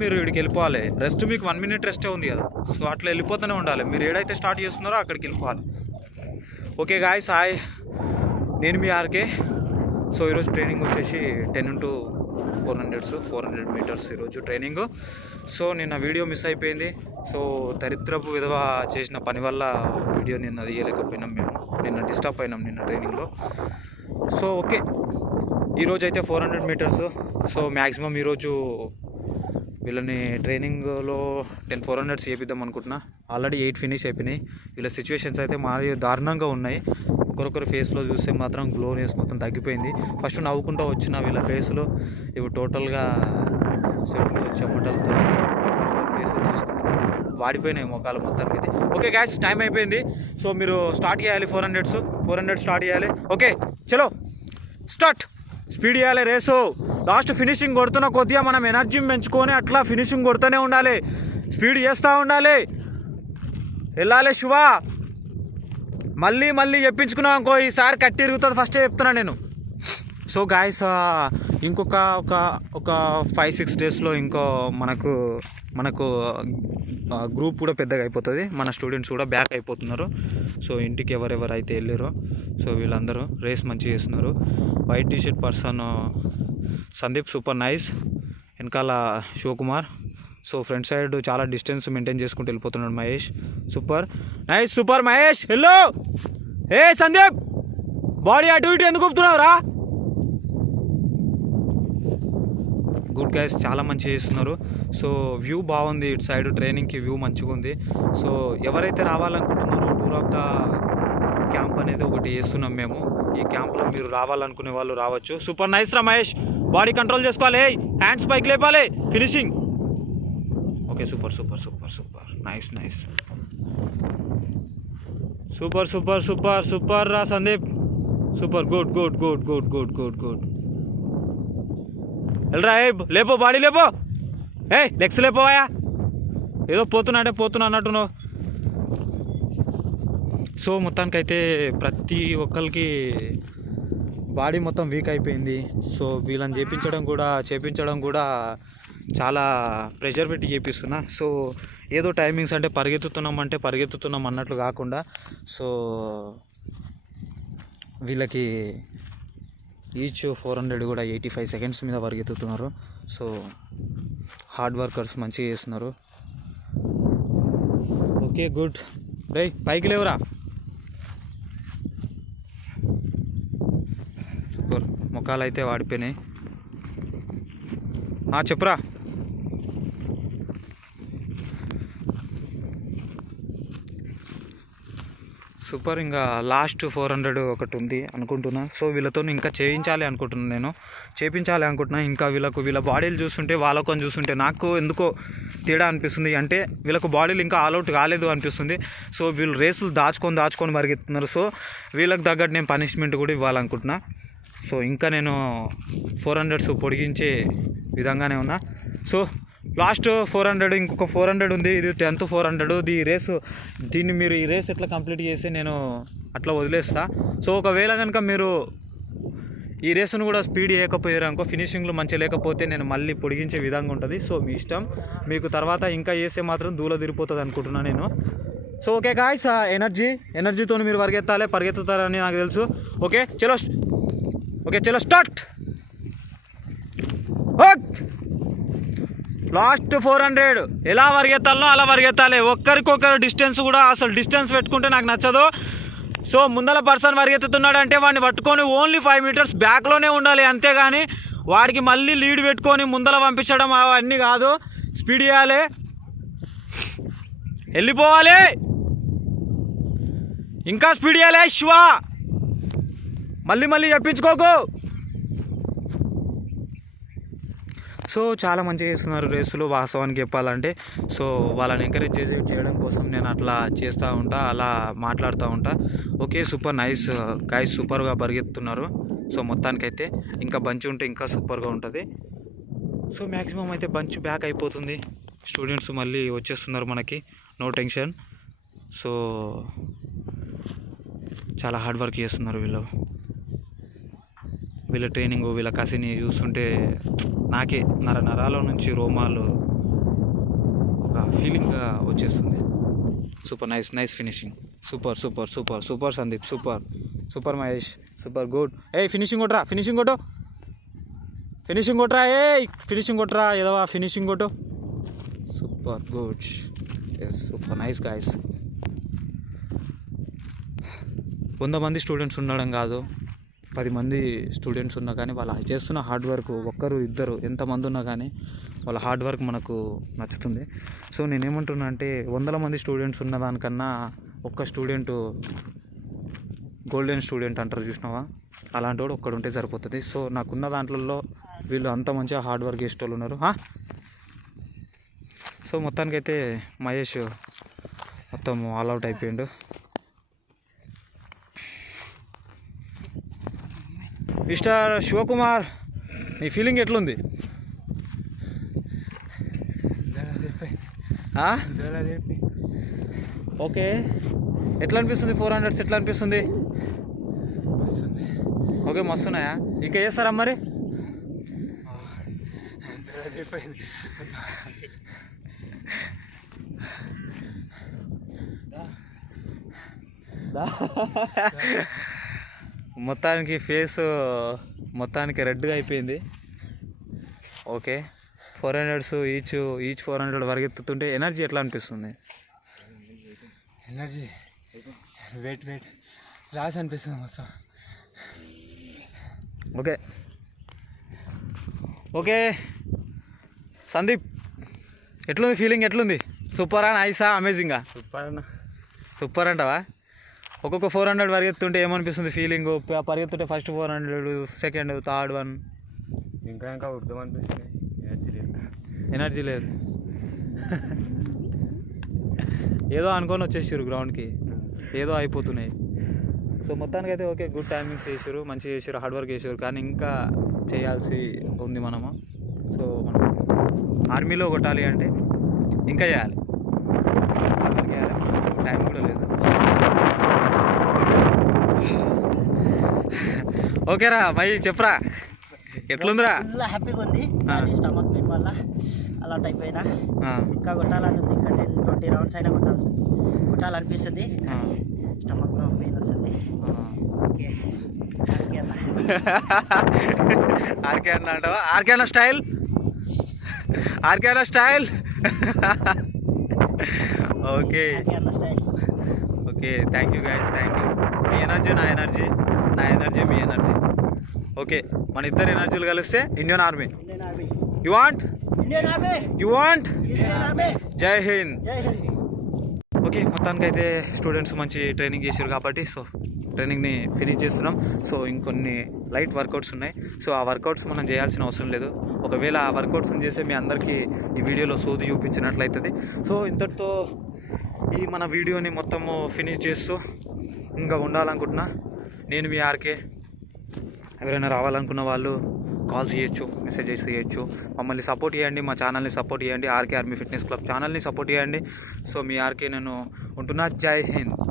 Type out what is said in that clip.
మీరు ఇక్కడికి వెళ్ళిపోవాలి. రెస్ట్ మీకు వన్ మినిట్ రెస్టే ఉంది కదా. సో అట్లా వెళ్ళిపోతూనే ఉండాలి. మీరు ఏడైతే స్టార్ట్ చేస్తున్నారో అక్కడికి వెళ్ళిపోవాలి. ఓకే గాయస్ హాయ్ నేను మీ ఆర్కే సో ఈరోజు ట్రైనింగ్ వచ్చేసి ten two four hundreds four hundred metres ఈరోజు ట్రైనింగ్ సో నిన్న వీడియో మిస్ అయిపోయింది. సో దరిద్రపు విధవ చేసిన పని వల్ల వీడియో నిన్న తీయలేకపోయినాం మేము. నిన్న డిస్టర్బ్ అయినాం నిన్న ట్రైనింగ్లో సో ఓకే ఈరోజు అయితే four hundred metres so maximum ఈరోజు వీళ్ళని ట్రైనింగ్లో టెన్ ఫోర్ హండ్రెడ్స్ చేపిద్దాం అనుకుంటున్నా. ఆల్రెడీ ఎయిట్ ఫినిష్ అయిపోయినాయి. వీళ్ళ సిచ్యువేషన్స్ అయితే మాది దారుణంగా ఉన్నాయి. ఒకరొకరు ఫేస్లో చూస్తే మాత్రం గ్లోనెస్ మొత్తం తగ్గిపోయింది. ఫస్ట్ నవ్వుకుంటూ వచ్చిన వీళ్ళ ఫేస్లో ఇప్పుడు టోటల్గా సెట్లు చెమటలతో ఫేస్ చూసుకుంటున్నాం వాడిపోయినాయి మొఖాలు మొత్తానికి అయితే. ఓకే గ్యాస్ టైం అయిపోయింది. సో మీరు స్టార్ట్ చేయాలి four hundreds. Four hundred start చేయాలి. ఓకే చలో. స్టార్ట్. స్పీడ్ చేయాలి రేసు. లాస్ట్ ఫినిషింగ్ కొడుతున్న కొద్దిగా మనం ఎనర్జీ పెంచుకొని అట్లా ఫినిషింగ్ కొడుతూనే ఉండాలి. స్పీడ్ చేస్తూ ఉండాలి. వెళ్ళాలి శివ. మళ్ళీ మళ్ళీ చెప్పించుకున్నాం అనుకో ఈసారి కట్టి ఇరుగుతుంది ఫస్టే చెప్తున్నా నేను. సో గాయస్ ఇంకొక ఒక ఒక ఫైవ్ సిక్స్ డేస్లో ఇంకో మనకు మనకు గ్రూప్ కూడా పెద్దగా అయిపోతుంది. మన స్టూడెంట్స్ కూడా బ్యాక్ అయిపోతున్నారు. సో ఇంటికి ఎవరెవరు అయితే వెళ్ళారో సో వీళ్ళందరూ రేస్ మంచిగా చేస్తున్నారు. White T shirt person Sandeep super nice వెనకాల శివకుమార్. సో ఫ్రంట్ సైడ్ చాలా డిస్టెన్స్ మెయింటైన్ చేసుకుంటూ వెళ్ళిపోతున్నాడు Mahesh. Super nice super Mahesh. Hello ఏ సందీప్ బాడీ అటు ఇటు ఎందుకు ఊపుతున్నావు రా గుడ్ గైస్ చాలా మంచిగా చేస్తున్నారు. సో వ్యూ బాగుంది ఇటు సైడ్ ట్రైనింగ్కి వ్యూ మంచిగా ఉంది. సో ఎవరైతే రావాలనుకుంటున్నారో టూర్ ఆఫ్ ద క్యాంప్ అనేది ఒకటి వేస్తున్నాం మేము. ఈ క్యాంప్లో మీరు రావాలనుకునే వాళ్ళు రావచ్చు. సూపర్ నైస్ రా మహేష్. బాడీ కంట్రోల్ చేసుకోవాలి. హ్యాండ్స్ పైకి లేపాలి. Finishing. Okay super super super super. Nice nice. Super super super super రా Sandeep. Super good good good good good good good. వెళ్ళరా ఏ లేపో బాడీ లేపో. ఏ లెగ్స్ లేపోవాయా ఏదో పోతున్నా అంటే పోతున్నా అన్నట్టున్నావు. సో మొత్తానికైతే ప్రతి ఒక్కరికి బాడీ మొత్తం వీక్ అయిపోయింది. సో వీళ్ళని చేపించడం కూడా చేపించడం కూడా చాలా ప్రెషర్ పెట్టి చేపిస్తున్నా. సో ఏదో టైమింగ్స్ అంటే పరిగెత్తుతున్నాం అంటే పరిగెత్తుతున్నాం అన్నట్లు కాకుండా సో వీళ్ళకి ఈచ్ ఫోర్ హండ్రెడ్ కూడా ఎయిటీ ఫైవ్ సెకండ్స్ మీద పరిగెత్తుతున్నారు. సో హార్డ్ వర్కర్స్ మంచిగా చేస్తున్నారు. Okay good. రై పైకి లేవురా. సూపర్. ముఖాలు అయితే వాడిపోయినాయి చెప్పురా. సూపర్. ఇంకా లాస్ట్ ఫోర్ హండ్రెడ్ ఒకటి ఉంది అనుకుంటున్నా. సో వీళ్ళతో ఇంకా చేయించాలి అనుకుంటున్నాను నేను. చేయించాలి అనుకుంటున్నా. ఇంకా వీళ్ళకు వీళ్ళ బాడీలు చూస్తుంటే వాళ్ళకొని చూస్తుంటే నాకు ఎందుకో తేడా అనిపిస్తుంది. అంటే వీళ్ళకు బాడీలు ఇంకా ఆల్అవుట్ కాలేదు అనిపిస్తుంది. సో వీళ్ళు రేసులు దాచుకొని దాచుకొని పరిగెత్తున్నారు సో వీళ్ళకి తగ్గట్టు నేను పనిష్మెంట్ కూడా ఇవ్వాలనుకుంటున్నా. సో ఇంకా నేను ఫోర్ హండ్రెడ్స్ పొడిగించే విధంగానే ఉన్నా. సో లాస్ట్ ఫోర్ హండ్రెడ్ ఇంకొక ఫోర్ హండ్రెడ్ ఉంది. ఇది టెన్త్ ఫోర్ హండ్రెడ్. ఈ రేసు దీన్ని మీరు ఈ రేస్ ఎట్లా కంప్లీట్ చేసి నేను అట్లా వదిలేస్తా. సో ఒకవేళ కనుక మీరు ఈ రేసును కూడా స్పీడ్ వేయకపోయారు అనుకో ఫినిషింగ్లో మంచిగా లేకపోతే నేను మళ్ళీ పొడిగించే విధంగా ఉంటుంది. సో మీ ఇష్టం. మీకు తర్వాత ఇంకా వేస్తే మాత్రం దూల తిరిగిపోతుంది అనుకుంటున్నాను నేను. సో ఓకే గాయస్ ఎనర్జీ ఎనర్జీతో మీరు పరిగెత్తాలి. పరిగెత్తుతారని నాకు తెలుసు. ఓకే చలో ఓకే చలో start! Okay! Last four hundred. ఎలా పరిగెత్తాలో అలా పరిగెత్తాలి. ఒక్కరికొకరు డిస్టెన్స్ కూడా అసలు డిస్టెన్స్ పెట్టుకుంటే నాకు నచ్చదు. సో ముందల పర్సన్ పరిగెత్తుతున్నాడు అంటే వాడిని పట్టుకొని ఓన్లీ ఫైవ్ మీటర్స్ బ్యాక్లోనే ఉండాలి అంతేగాని వాడికి మళ్ళీ లీడ్ పెట్టుకొని ముందల పంపించడం అవన్నీ కాదు. స్పీడ్ చేయాలి. వెళ్ళిపోవాలి. ఇంకా స్పీడ్ చేయాలి. శివ! మళ్ళీ మళ్ళీ చెప్పించుకోకు. సో చాలా మంచిగా చేస్తున్నారు రేసులు వాస్తవానికి చెప్పాలంటే. సో వాళ్ళని ఎంకరేజ్ చేసి చేయడం కోసం నేను అట్లా చేస్తూ ఉంటా అలా మాట్లాడుతూ ఉంటా. Okay super nice uh, guys సూపర్గా పరిగెత్తున్నారు. సో మొత్తానికైతే ఇంకా బంచ్ ఉంటే ఇంకా సూపర్గా ఉంటుంది. సో మ్యాక్సిమం అయితే బంచ్ బ్యాక్ అయిపోతుంది. స్టూడెంట్స్ మళ్ళీ వచ్చేస్తున్నారు మనకి. No tension. సో చాలా హార్డ్ వర్క్ చేస్తున్నారు వీళ్ళు. వీళ్ళ ట్రైనింగ్ వీళ్ళ కసిని చూస్తుంటే నాకే నర నరాల నుంచి రోమాలు ఒక ఫీలింగ్గా వచ్చేస్తుంది. Super nice nice finishing. Super super super super Sandeep super. Super Mahesh super good. ఏ ఫినిషింగ్ కొట్టరా ఫినిషింగ్ కొట్టు. ఫినిషింగ్ కొట్రా ఏ ఫినిషింగ్ కొట్టరా ఏదో ఫినిషింగ్ కొట్టు. Super good. Yes super nice guys వంద మంది స్టూడెంట్స్ ఉండడం కాదు. పది మంది స్టూడెంట్స్ ఉన్నా కానీ వాళ్ళు చేస్తున్న హార్డ్ వర్క్ ఒక్కరు ఇద్దరు ఎంతమంది ఉన్నా కానీ వాళ్ళ హార్డ్ వర్క్ మనకు నచ్చుతుంది. సో నేనేమంటున్నా అంటే వందల మంది స్టూడెంట్స్ ఉన్న దానికన్నా ఒక్క స్టూడెంట్ గోల్డెన్ స్టూడెంట్ అంటారు చూసినావా? అలాంటి వాడు ఒక్కడు ఉంటే సరిపోతుంది. సో నాకున్న దాంట్లో వీళ్ళు అంత మంచిగా హార్డ్ వర్క్ చేసే వాళ్ళు ఉన్నారు సో మొత్తానికైతే మహేష్ మొత్తం ఆల్ అవుట్ అయిపోయిండు. మిస్టర్ శివకుమార్ నీ ఫీలింగ్ ఎట్లుంది? ఓకే. ఎట్లా అనిపిస్తుంది ఫోర్ హండ్రెడ్స్? ఎట్లా అనిపిస్తుంది ఓకే మస్తున్నాయా? ఇంకా చేస్తారా మరి? మొత్తానికి ఫేస్ మొత్తానికి రెడ్గా అయిపోయింది. Okay four hundreds each each four hundred వరకు ఎత్తుతుంటే ఎనర్జీ ఎట్లా అనిపిస్తుంది? ఎనర్జీ వెయిట్ వెయిట్ రాసి అనిపిస్తుంది మొత్తం. ఓకే ఓకే సందీప్ ఎట్లుంది ఫీలింగ్ ఎట్లుంది? సూపరా నైసా అమేజింగా సూపర్ అన్న. సూపర్ అంటావా? ఒక్కొక్క ఫోర్ హండ్రెడ్ పరిగెత్తుంటే ఏమనిపిస్తుంది feeling పరిగెత్తుంటే first four hundred second third one ఇంకా ఇంకా ఉడదాం అనిపిస్తుంది. ఎనర్జీ లేదు. ఎనర్జీ లేదు. ఏదో అనుకొని వచ్చేసారు గ్రౌండ్కి ఏదో అయిపోతున్నాయి. సో మొత్తానికి అయితే ఓకే గుడ్ టైమింగ్స్ చేసారు మంచిగా చేసారు హార్డ్ వర్క్ చేసారు కానీ ఇంకా చేయాల్సి ఉంది మనము. సో మనం ఆర్మీలో కొట్టాలి అంటే ఇంకా చేయాలి. చేయాలి. టైం కూడా ఓకేరా మై చెప్పరా. ఎట్లుందిరా? హ్యాపీగా ఉంది. స్టమక్ పెయిన్ వల్ల అలర్ట్ అయిపోయినా ఇంకా కొట్టాలని ఉంది ఇంకా టెన్ ట్వంటీ రౌండ్స్ అయినా కొట్టాల్సి కొట్టాలనిపిస్తుంది. స్టమక్లో పెయిన్ వస్తుంది. ఓకే ఆర్కే అన్న అంటావా? ఆర్కే అన్న స్టైల్? ఆర్కే అన్న స్టైల్? ఓకే. ఓకే అన్న style. Okay thank you guys thank you me energy నా ఎనర్జీ నా ఎనర్జీ మీ ఎనర్జీ. ఓకే మన ఇద్దరు ఎనర్జీలు కలిస్తే Indian army. You want you want Jai Hind. Jai Hind. Okay మొత్తానికి అయితే స్టూడెంట్స్ మంచి ట్రైనింగ్ చేశారు కాబట్టి సో ట్రైనింగ్ని ఫినిష్ చేస్తున్నాం. సో ఇంకొన్ని లైట్ వర్కౌట్స్ ఉన్నాయి. సో ఆ వర్కౌట్స్ మనం చేయాల్సిన అవసరం లేదు. ఒకవేళ ఆ వర్కౌట్స్ని చేస్తే మీ అందరికీ ఈ వీడియోలో సోది చూపించినట్లయితుంది. సో ఇంతటితో ఈ మన వీడియోని మొత్తము ఫినిష్ చేస్తూ ఇంకా ఉండాలనుకుంటున్నా. నేను మీ ఆర్కే. ఎవరైనా రావాలనుకున్న వాళ్ళు కాల్ చేయొచ్చు మెసేజెస్ చేయొచ్చు. మమ్మల్ని సపోర్ట్ చేయండి మా ఛానల్ని సపోర్ట్ చేయండి. ఆర్కే ఆర్మీ ఫిట్నెస్ క్లబ్ ఛానల్ని సపోర్ట్ చేయండి. సో మీ ఆర్కే నేను ఉంటున్నా. జై హింద్.